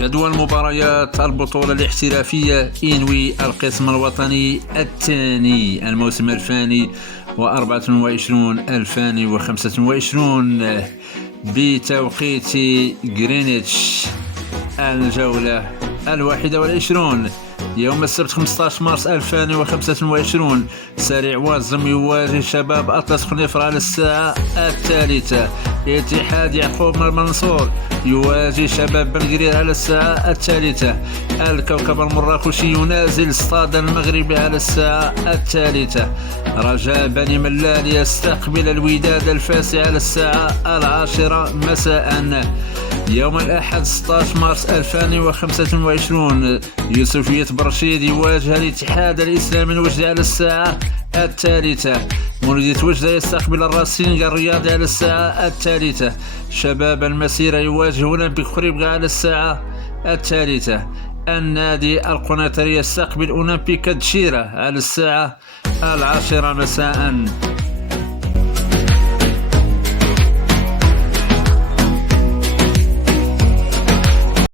جدول مباريات البطولة الاحترافية إنوي القسم الوطني الثاني الموسم 2024-2025 بتوقيت غرينتش. الجولة 21 يوم السبت 15 مارس 2025. سريع وازم يواجه شباب أطلس خنيفر على الساعة 3. اتحاد يعقوب المنصور يواجه شباب بنقرير على الساعة 3. الكوكب المراكشي ينازل صاد المغربي على الساعة 3. رجاء بني ملال يستقبل الوداد الفاسي على الساعة 10 مساء. يوم الأحد 16 مارس 2025 يوسفية برشيد يواجه الاتحاد الإسلامي الوجدي على الساعة 3. مولودية وجدة يستقبل الراسينغ الرياضي على الساعة 3. شباب المسيرة يواجه أولمبيك خريبكا على الساعة 3. النادي القنيطري يستقبل أولمبيك دشيرة على الساعة 10 مساء.